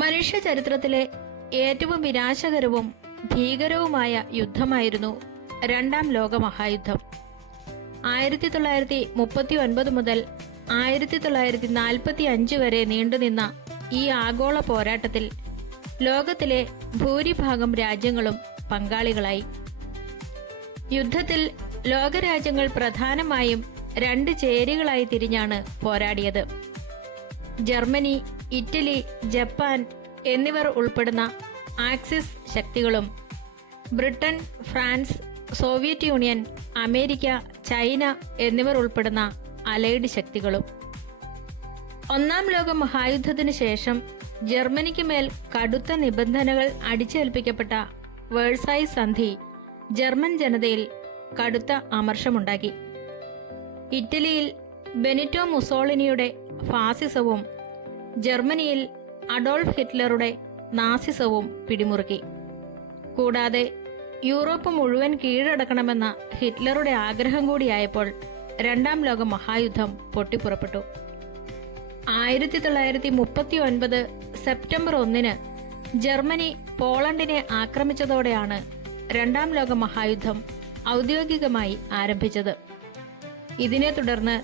മനുഷ്യ ചരിത്രത്തിലെ ഏറ്റവും വിനാശകരവും ഭീകരവുമായ യുദ്ധമായിരുന്നു രണ്ടാം ലോക മഹായുദ്ധം. 1939 മുതൽ 1945 വരെ നീണ്ടുനിന്ന ഈ ആഗോള പോരാട്ടത്തിൽ ലോകത്തിലെ ഭൂരിഭാഗം രാജ്യങ്ങളും പങ്കാളികളായി. യുദ്ധത്തിൽ ലോകരാജ്യങ്ങൾ പ്രധാനമായും രണ്ട് ചേരികളായി തിരിഞ്ഞാണ് പോരാടിയത്. ജർമ്മനി, ഇറ്റലി, ജപ്പാൻ എന്നിവർ ഉൾപ്പെടുന്ന ആക്സിസ് ശക്തികളും Britain, France, Soviet union, America, China എന്നിവർ ഉൾപ്പെടുന്ന അലൈഡ് ശക്തികളും. ഒന്നാം ലോക മഹായുദ്ധത്തിനു ശേഷം ജർമ്മനിക്ക് മേൽ കടുത്ത നിബന്ധനകൾ അടിച്ചേൽപ്പിക്കപ്പെട്ട വേഴ്സായി സന്ധി ജർമ്മൻ ജനതയിൽ കടുത്ത അമർഷമുണ്ടാക്കി. ഇറ്റലിയിൽ ബെനിറ്റോ മുസോളിനിയുടെ ഫാസിസവും ജർമ്മനിയിൽ അഡോൾഫ് ഹിറ്റ്ലറുടെ നാസിസവും പിടിമുറുക്കി. കൂടാതെ യൂറോപ്പ് മുഴുവൻ കീഴടക്കണമെന്ന ഹിറ്റ്ലറുടെ ആഗ്രഹം കൂടിയായപ്പോൾ രണ്ടാം ലോക മഹായുദ്ധം പൊട്ടിപ്പുറപ്പെട്ടു. 1939 സെപ്റ്റംബർ 1 ജർമ്മനി പോളണ്ടിനെ ആക്രമിച്ചതോടെയാണ് രണ്ടാം ലോക മഹായുദ്ധം ഔദ്യോഗികമായി ആരംഭിച്ചത്. ഇതിനെ തുടർന്ന്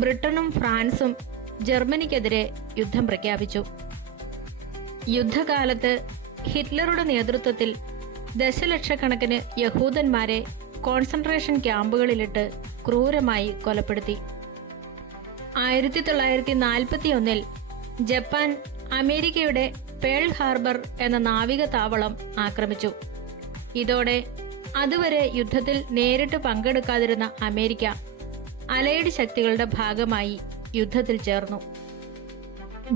ബ്രിട്ടനും ഫ്രാൻസും ജർമ്മനിക്കെതിരെ യുദ്ധം പ്രഖ്യാപിച്ചു. യുദ്ധകാലത്ത് ഹിറ്റ്ലറുടെ നേതൃത്വത്തിൽ ദശലക്ഷക്കണക്കിന് യഹൂദന്മാരെ കോൺസെൻട്രേഷൻ ക്യാമ്പുകളിലിട്ട് ക്രൂരമായി കൊലപ്പെടുത്തി. 1941 ജപ്പാൻ അമേരിക്കയുടെ പേൾ ഹാർബർ എന്ന നാവിക താവളം ആക്രമിച്ചു. ഇതോടെ അതുവരെ യുദ്ധത്തിൽ നേരിട്ട് പങ്കെടുക്കാതിരുന്ന അമേരിക്ക അലൈഡ് ശക്തികളുടെ ഭാഗമായി യുദ്ധത്തിൽ ചേർന്നു.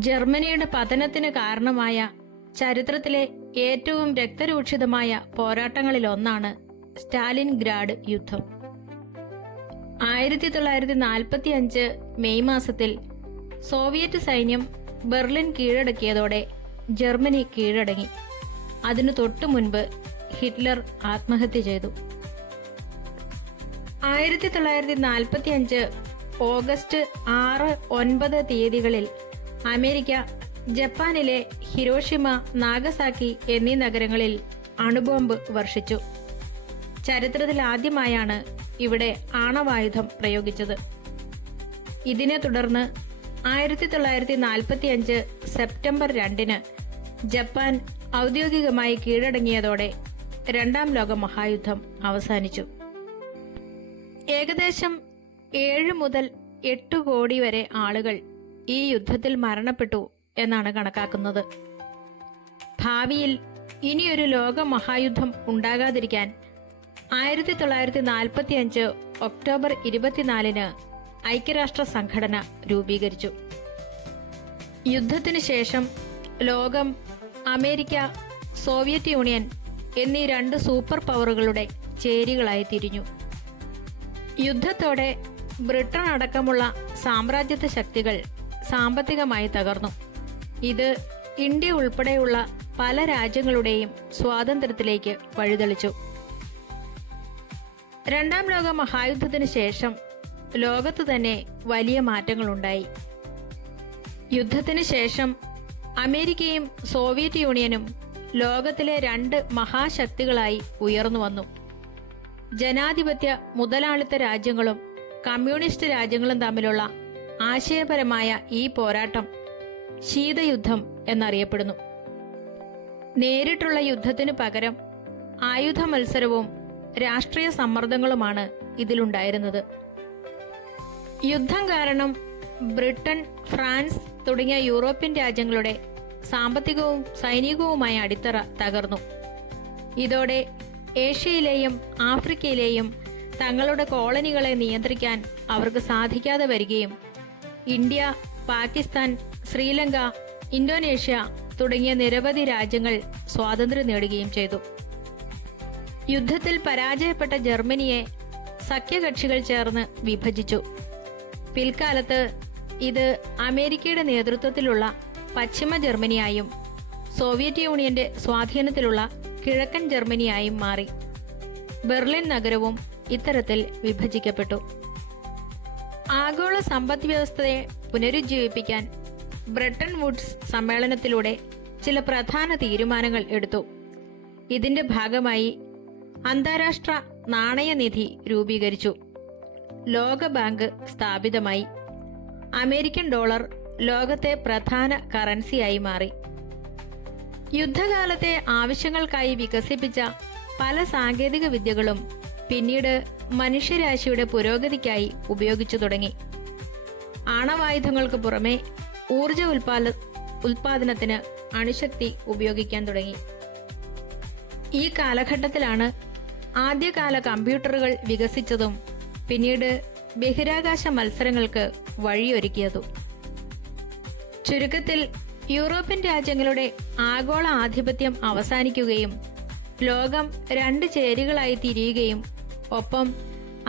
ജർമ്മനിയുടെ പതനത്തിന് കാരണമായ ചരിത്രത്തിലെ ഏറ്റവും രക്തരൂക്ഷിതമായ പോരാട്ടങ്ങളിലൊന്നാണ് സ്റ്റാലിൻഗ്രാഡ് യുദ്ധം. 1945 മെയ് മാസത്തിൽ സോവിയറ്റ് സൈന്യം ബെർലിൻ കീഴടക്കിയതോടെ ജർമ്മനി കീഴടങ്ങി. അതിനു തൊട്ടു മുൻപ് ഹിറ്റ്ലർ ആത്മഹത്യ ചെയ്തു. 1945 ഓഗസ്റ്റ് 6, 9 തീയതികളിൽ അമേരിക്ക ജപ്പാനിലെ ഹിരോഷിമ, നാഗസാക്കി എന്നീ നഗരങ്ങളിൽ അണുബോംബ് വർഷിച്ചു. ചരിത്രത്തിൽ ആദ്യമായാണ് ഇവിടെ ആണവായുധം പ്രയോഗിച്ചത്. ഇതിനെ തുടർന്ന് 1945 സെപ്റ്റംബർ 2 ജപ്പാൻ ഔദ്യോഗികമായി കീഴടങ്ങിയതോടെ രണ്ടാം ലോക മഹായുദ്ധം അവസാനിച്ചു. ഏകദേശം 7 മുതൽ 8 കോടി വരെ ആളുകൾ ഈ യുദ്ധത്തിൽ മരണപ്പെട്ടു എന്നാണ് കണക്കാക്കുന്നത്. ഭാവിയിൽ ഇനിയൊരു ലോക മഹായുദ്ധം ഉണ്ടാകാതിരിക്കാൻ 1945 ഒക്ടോബർ 24 ഐക്യരാഷ്ട്ര സംഘടന രൂപീകരിച്ചു. യുദ്ധത്തിനു ശേഷം ലോകം അമേരിക്ക, സോവിയറ്റ് യൂണിയൻ എന്നീ രണ്ട് സൂപ്പർ പവറുകളുടെ ചേരികളായി തിരിഞ്ഞു. യുദ്ധത്തോടെ ബ്രിട്ടൻ അടക്കമുള്ള സാമ്രാജ്യത്വ ശക്തികൾ സാമ്പത്തികമായി തകർന്നു. ഇത് ഇന്ത്യ ഉൾപ്പെടെയുള്ള പല രാജ്യങ്ങളുടെയും സ്വാതന്ത്ര്യത്തിലേക്ക് വഴിതെളിച്ചു. രണ്ടാം ലോക മഹായുദ്ധത്തിന് ശേഷം ലോകത്ത് തന്നെ വലിയ മാറ്റങ്ങളുണ്ടായി. യുദ്ധത്തിന് ശേഷം അമേരിക്കയും സോവിയറ്റ് യൂണിയനും ലോകത്തിലെ രണ്ട് മഹാശക്തികളായി ഉയർന്നു വന്നു. ജനാധിപത്യ മുതലാളിത്ത രാജ്യങ്ങളും കമ്മ്യൂണിസ്റ്റ് രാജ്യങ്ങളും തമ്മിലുള്ള ആശയപരമായ ഈ പോരാട്ടം ശീതയുദ്ധം എന്നറിയപ്പെടുന്നു. നേരിട്ടുള്ള യുദ്ധത്തിനു പകരം ആയുധ മത്സരവും രാഷ്ട്രീയ സമ്മർദ്ദങ്ങളുമാണ് ഇതിലുണ്ടായിരുന്നത്. യുദ്ധം കാരണം ബ്രിട്ടൻ, ഫ്രാൻസ് തുടങ്ങിയ യൂറോപ്യൻ രാജ്യങ്ങളുടെ സാമ്പത്തികവും സൈനികവുമായ അടിത്തറ തകർന്നു. ഇതോടെ ഏഷ്യയിലെയും ആഫ്രിക്കയിലെയും തങ്ങളുടെ കോളനികളെ നിയന്ത്രിക്കാൻ അവർക്ക് സാധിക്കാതെ വരികയും ഇന്ത്യ, പാകിസ്ഥാൻ, ശ്രീലങ്ക, ഇന്തോനേഷ്യ തുടങ്ങിയ നിരവധി രാജ്യങ്ങൾ സ്വാതന്ത്ര്യം നേടുകയും ചെയ്തു. യുദ്ധത്തിൽ പരാജയപ്പെട്ട ജർമ്മനിയെ സഖ്യകക്ഷികൾ ചേർന്ന് വിഭജിച്ചു. പിൽക്കാലത്ത് ഇത് അമേരിക്കയുടെ നേതൃത്വത്തിലുള്ള പശ്ചിമ ജർമ്മനിയായും സോവിയറ്റ് യൂണിയന്റെ സ്വാധീനത്തിലുള്ള കിഴക്കൻ ജർമ്മനിയായും മാറി. ബെർലിൻ നഗരവും ഇത്തരത്തിൽ വിഭജിക്കപ്പെട്ടു. ആഗോള സമ്പദ് വ്യവസ്ഥയെ പുനരുജ്ജീവിപ്പിക്കാൻ ബ്രെട്ടൺ വുഡ്സ് സമ്മേളനത്തിലൂടെ ചില പ്രധാന തീരുമാനങ്ങൾ എടുത്തു. ഇതിന്റെ ഭാഗമായി അന്താരാഷ്ട്ര നാണയനിധി രൂപീകരിച്ചു. ലോകബാങ്ക് സ്ഥാപിതമായി. അമേരിക്കൻ ഡോളർ ലോകത്തെ പ്രധാന കറൻസിയായി മാറി. യുദ്ധകാലത്തെ ആവശ്യങ്ങൾക്കായി വികസിപ്പിച്ച പല സാങ്കേതിക വിദ്യകളും പിന്നീട് മനുഷ്യരാശിയുടെ പുരോഗതിക്കായി ഉപയോഗിച്ചു തുടങ്ങി. ആണവായുധങ്ങൾക്ക് പുറമെ ഊർജ ഉൽപാദനത്തിന് അണുശക്തി ഉപയോഗിക്കാൻ തുടങ്ങി. ഈ കാലഘട്ടത്തിലാണ് ആദ്യകാല കമ്പ്യൂട്ടറുകൾ വികസിച്ചതും പിന്നീട് ബഹിരാകാശ മത്സരങ്ങൾക്ക് വഴിയൊരുക്കിയതും. ചുരുക്കത്തിൽ യൂറോപ്യൻ രാജ്യങ്ങളുടെ ആഗോള ആധിപത്യം അവസാനിക്കുകയും ലോകം രണ്ട് ചേരികളായി തിരിയുകയും ഒപ്പം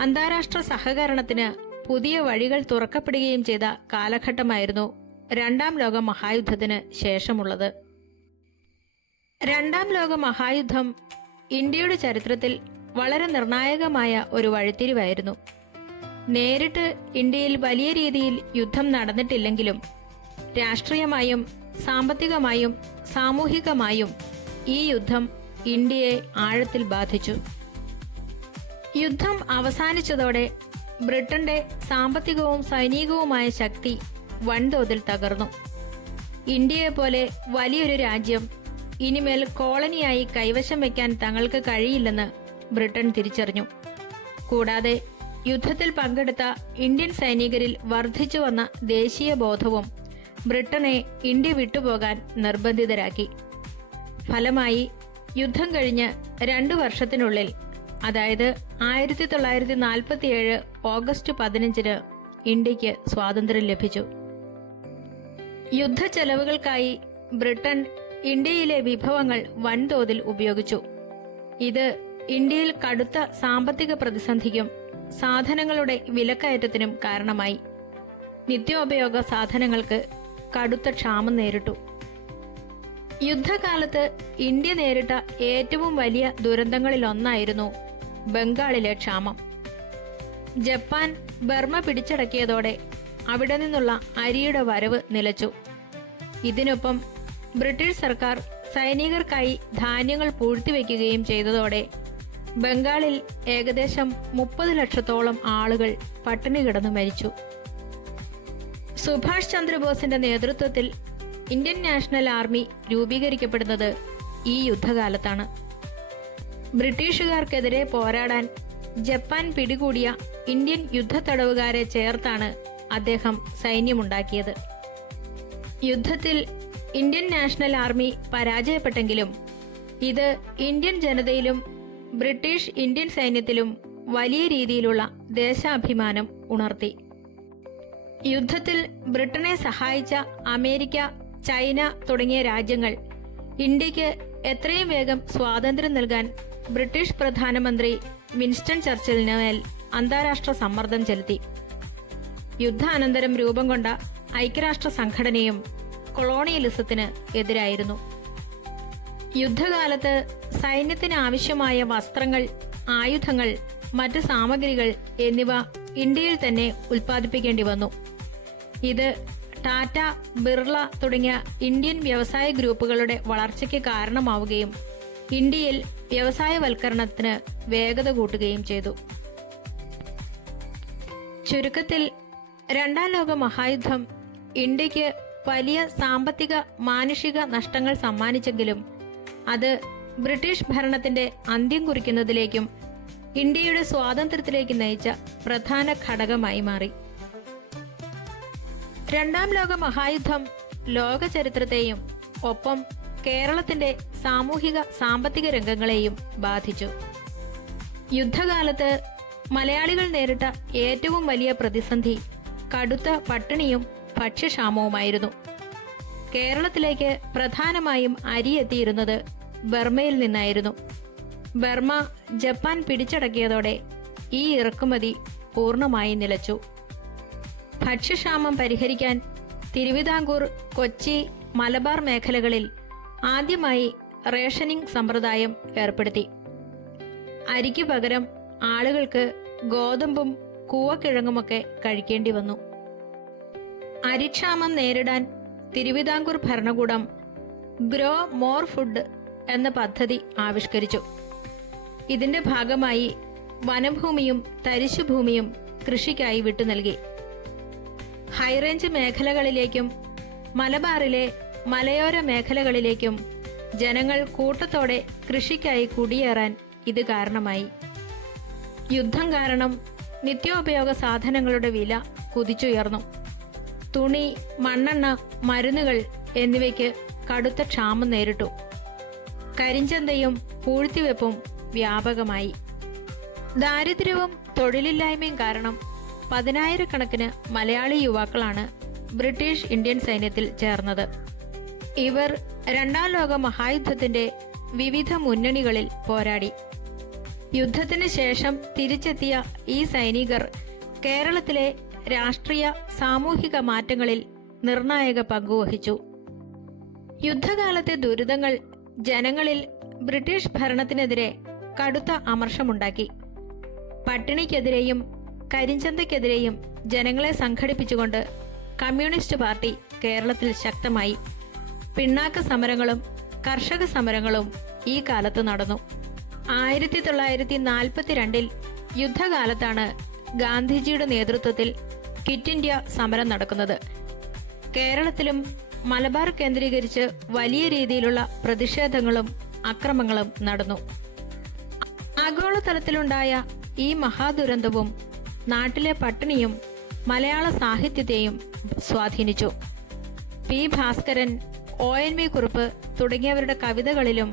അന്താരാഷ്ട്ര സഹകരണത്തിന് പുതിയ വഴികൾ തുറക്കപ്പെടുകയും ചെയ്ത കാലഘട്ടമായിരുന്നു രണ്ടാം ലോക മഹായുദ്ധത്തിന് ശേഷമുള്ളത്. രണ്ടാം ലോക മഹായുദ്ധം ഇന്ത്യയുടെ ചരിത്രത്തിൽ വളരെ നിർണായകമായ ഒരു വഴിത്തിരിവായിരുന്നു. നേരിട്ട് ഇന്ത്യയിൽ വലിയ രീതിയിൽ യുദ്ധം നടന്നിട്ടില്ലെങ്കിലും രാഷ്ട്രീയമായും സാമ്പത്തികമായും സാമൂഹികമായും ഈ യുദ്ധം ഇന്ത്യയെ ആഴത്തിൽ ബാധിച്ചു. യുദ്ധം അവസാനിച്ചതോടെ ബ്രിട്ടന്റെ സാമ്പത്തികവും സൈനികവുമായ ശക്തി വൻതോതിൽ തകർന്നു. ഇന്ത്യയെപ്പോലെ വലിയൊരു രാജ്യം ഇനിമേൽ കോളനിയായി കൈവശം വയ്ക്കാൻ തങ്ങൾക്ക് കഴിയില്ലെന്ന് ബ്രിട്ടൻ തിരിച്ചറിഞ്ഞു. കൂടാതെ യുദ്ധത്തിൽ പങ്കെടുത്ത ഇന്ത്യൻ സൈനികരിൽ വർദ്ധിച്ചു വന്ന ദേശീയ ബോധവും ബ്രിട്ടനെ ഇന്ത്യ വിട്ടുപോകാൻ നിർബന്ധിതരാക്കി. ഫലമായി യുദ്ധം കഴിഞ്ഞ് 2 വർഷത്തിനുള്ളിൽ, അതായത് 1947 ഓഗസ്റ്റ് 15-ന് ഇന്ത്യക്ക് സ്വാതന്ത്ര്യം ലഭിച്ചു. യുദ്ധ ചെലവുകൾക്കായി ബ്രിട്ടൻ ഇന്ത്യയിലെ വിഭവങ്ങൾ വൻതോതിൽ ഉപയോഗിച്ചു. ഇത് ഇന്ത്യയിൽ കടുത്ത സാമ്പത്തിക പ്രതിസന്ധിക്കും സാധനങ്ങളുടെ വിലക്കയറ്റത്തിനും കാരണമായി. നിത്യോപയോഗ സാധനങ്ങൾക്ക് കടുത്ത ക്ഷാമം നേരിട്ടു. യുദ്ധകാലത്ത് ഇന്ത്യ നേരിട്ട ഏറ്റവും വലിയ ദുരന്തങ്ങളിലൊന്നായിരുന്നു ബംഗാളിലെ ക്ഷാമം. ജപ്പാൻ ബർമ പിടിച്ചടക്കിയതോടെ അവിടെ നിന്നുള്ള അരിയുടെ വരവ് നിലച്ചു. ഇതിനൊപ്പം ബ്രിട്ടീഷ് സർക്കാർ സൈനികർക്കായി ധാന്യങ്ങൾ പൂഴ്ത്തിവെക്കുകയും ചെയ്തതോടെ ബംഗാളിൽ ഏകദേശം 30 ലക്ഷത്തോളം ആളുകൾ പട്ടിണി കിടന്നു മരിച്ചു. സുഭാഷ് ചന്ദ്രബോസിന്റെ നേതൃത്വത്തിൽ ഇന്ത്യൻ നാഷണൽ ആർമി രൂപീകരിക്കപ്പെടുന്നത് ഈ യുദ്ധകാലത്താണ്. ബ്രിട്ടീഷുകാർക്കെതിരെ പോരാടാൻ ജപ്പാൻ പിടികൂടിയ ഇന്ത്യൻ യുദ്ധത്തടവുകാരെ ചേർത്താണ് അദ്ദേഹം സൈന്യമുണ്ടാക്കിയത്. യുദ്ധത്തിൽ ഇന്ത്യൻ നാഷണൽ ആർമി പരാജയപ്പെട്ടെങ്കിലും ഇത് ഇന്ത്യൻ ജനതയിലും ബ്രിട്ടീഷ് ഇന്ത്യൻ സൈന്യത്തിലും വലിയ രീതിയിലുള്ള ദേശാഭിമാനം ഉണർത്തി. യുദ്ധത്തിൽ ബ്രിട്ടനെ സഹായിച്ച അമേരിക്ക, ചൈന തുടങ്ങിയ രാജ്യങ്ങൾ ഇന്ത്യക്ക് എത്രയും വേഗം സ്വാതന്ത്ര്യം നൽകാൻ ബ്രിട്ടീഷ് പ്രധാനമന്ത്രി വിൻസ്റ്റൺ ചർച്ചിലിന് മേൽ അന്താരാഷ്ട്ര സമ്മർദ്ദം ചെലുത്തി. യുദ്ധാനന്തരം രൂപം കൊണ്ട ഐക്യരാഷ്ട്ര സംഘടനയും കൊളോണിയലിസത്തിന് എതിരായിരുന്നു. യുദ്ധകാലത്ത് സൈന്യത്തിന് ആവശ്യമായ വസ്ത്രങ്ങൾ, ആയുധങ്ങൾ, മറ്റ് സാമഗ്രികൾ എന്നിവ ഇന്ത്യയിൽ തന്നെ ഉൽപ്പാദിപ്പിക്കേണ്ടി വന്നു. ഇത് ടാറ്റ, ബിർള തുടങ്ങിയ ഇന്ത്യൻ വ്യവസായ ഗ്രൂപ്പുകളുടെ വളർച്ചയ്ക്ക് കാരണമാവുകയും ഇന്ത്യയിൽ വ്യവസായവൽക്കരണത്തിന് വേഗത കൂട്ടുകയും ചെയ്തു. ചുരുക്കത്തിൽ രണ്ടാം ലോക മഹായുദ്ധം ഇന്ത്യക്ക് വലിയ സാമ്പത്തിക, മാനുഷിക നഷ്ടങ്ങൾ സമ്മാനിച്ചെങ്കിലും അത് ബ്രിട്ടീഷ് ഭരണത്തിന്റെ അന്ത്യം കുറിക്കുന്നതിലേക്കും ഇന്ത്യയുടെ സ്വാതന്ത്ര്യത്തിലേക്ക് നയിച്ച പ്രധാന ഘടകമായി മാറി. രണ്ടാം ലോക മഹായുദ്ധം ലോക ചരിത്രത്തെയും ഒപ്പം കേരളത്തിന്റെ സാമൂഹിക സാമ്പത്തിക രംഗങ്ങളെയും ബാധിച്ചു. യുദ്ധകാലത്ത് മലയാളികൾ നേരിട്ട ഏറ്റവും വലിയ പ്രതിസന്ധി കടുത്ത പട്ടിണിയും ഭക്ഷ്യക്ഷാമവുമായിരുന്നു. കേരളത്തിലേക്ക് പ്രധാനമായും അരി എത്തിയിരുന്നത് ബർമയിൽ നിന്നായിരുന്നു. ബർമ ജപ്പാൻ പിടിച്ചടക്കിയതോടെ ഈ ഇറക്കുമതി പൂർണ്ണമായി നിലച്ചു. ഭക്ഷ്യക്ഷാമം പരിഹരിക്കാൻ തിരുവിതാംകൂർ, കൊച്ചി, മലബാർ മേഖലകളിൽ ആദ്യമായി റേഷനിംഗ് സമ്പ്രദായം ഏർപ്പെടുത്തി. അരിക്കു പകരം ആളുകൾക്ക് ഗോതമ്പും കൂവക്കിഴങ്ങുമൊക്കെ കഴിക്കേണ്ടി വന്നു. അരിക്ഷാമം നേരിടാൻ തിരുവിതാംകൂർ ഭരണകൂടം ഗ്രോ മോർ ഫുഡ് എന്ന പദ്ധതി ആവിഷ്കരിച്ചു. ഇതിന്റെ ഭാഗമായി വനഭൂമിയും തരിശുഭൂമിയും കൃഷിക്കായി വിട്ടു നൽകി. ഹൈറേഞ്ച് മേഖലകളിലേക്കും മലബാറിലെ മലയോര മേഖലകളിലേക്കും ജനങ്ങൾ കൂട്ടത്തോടെ കൃഷിക്കായി കുടിയേറാൻ ഇത് കാരണമായി. യുദ്ധം കാരണം നിത്യോപയോഗ സാധനങ്ങളുടെ വില കുതിച്ചുയർന്നു. തുണി, മണ്ണെണ്ണ, മരുന്നുകൾ എന്നിവയ്ക്ക് കടുത്ത ക്ഷാമം നേരിട്ടു. കരിഞ്ചന്തയും പൂഴ്ത്തിവെപ്പും വ്യാപകമായി. ദാരിദ്ര്യവും തൊഴിലില്ലായ്മയും കാരണം 10,000-കണക്കിന് മലയാളി യുവാക്കളാണ് ബ്രിട്ടീഷ് ഇന്ത്യൻ സൈന്യത്തിൽ ചേർന്നത്. ഇവർ രണ്ടാം ലോക മഹായുദ്ധത്തിന്റെ വിവിധ മുന്നണികളിൽ പോരാടി. യുദ്ധത്തിന് ശേഷം തിരിച്ചെത്തിയ ഈ സൈനികർ കേരളത്തിലെ രാഷ്ട്രീയ സാമൂഹിക മാറ്റങ്ങളിൽ നിർണായക പങ്കുവഹിച്ചു. യുദ്ധകാലത്തെ ദുരിതങ്ങൾ ജനങ്ങളിൽ ബ്രിട്ടീഷ് ഭരണത്തിനെതിരെ കടുത്ത അമർഷമുണ്ടാക്കി. പട്ടിണിക്കെതിരെയും കരിഞ്ചന്തയ്ക്കെതിരെയും ജനങ്ങളെ സംഘടിപ്പിച്ചുകൊണ്ട് കമ്മ്യൂണിസ്റ്റ് പാർട്ടി കേരളത്തിൽ ശക്തമായി. പിണ്ണാക്ക സമരങ്ങളും കർഷക സമരങ്ങളും ഈ കാലത്ത് നടന്നു. 1942 യുദ്ധകാലത്താണ് ഗാന്ധിജിയുടെ നേതൃത്വത്തിൽ ക്വിറ്റ് ഇന്ത്യ സമരം നടക്കുന്നത്. കേരളത്തിലും മലബാർ കേന്ദ്രീകരിച്ച് വലിയ രീതിയിലുള്ള പ്രതിഷേധങ്ങളും അക്രമങ്ങളും നടന്നു. ആഗോളതലത്തിലുണ്ടായ ഈ മഹാദുരന്തവും നാട്ടിലെ പട്ടിണിയും മലയാള സാഹിത്യത്തെയും സ്വാധീനിച്ചു. പി. ഭാസ്കരൻ, ONV കുറുപ്പ് തുടങ്ങിയവരുടെ കവിതകളിലും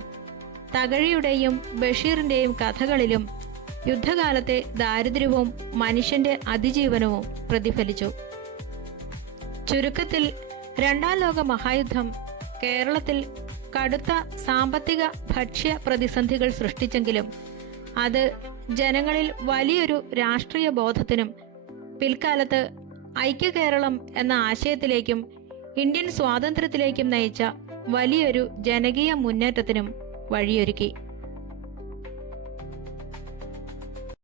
തകഴിയുടെയും ബഷീറിന്റെയും കഥകളിലും യുദ്ധകാലത്തെ ദാരിദ്ര്യവും മനുഷ്യന്റെ അതിജീവനവും പ്രതിഫലിച്ചു. ചുരുക്കത്തിൽ രണ്ടാം ലോക മഹായുദ്ധം കേരളത്തിൽ കടുത്ത സാമ്പത്തിക ഭക്ഷ്യ പ്രതിസന്ധികൾ സൃഷ്ടിച്ചെങ്കിലും അത് ജനങ്ങളിൽ വലിയൊരു രാഷ്ട്രീയ ബോധത്തിനും പിൽക്കാലത്ത് ഐക്യകേരളം എന്ന ആശയത്തിലേക്കും ഇന്ത്യൻ സ്വാതന്ത്ര്യത്തിലേക്കും നയിച്ച വലിയൊരു ജനകീയ മുന്നേറ്റത്തിനും വഴിയൊരുക്കി.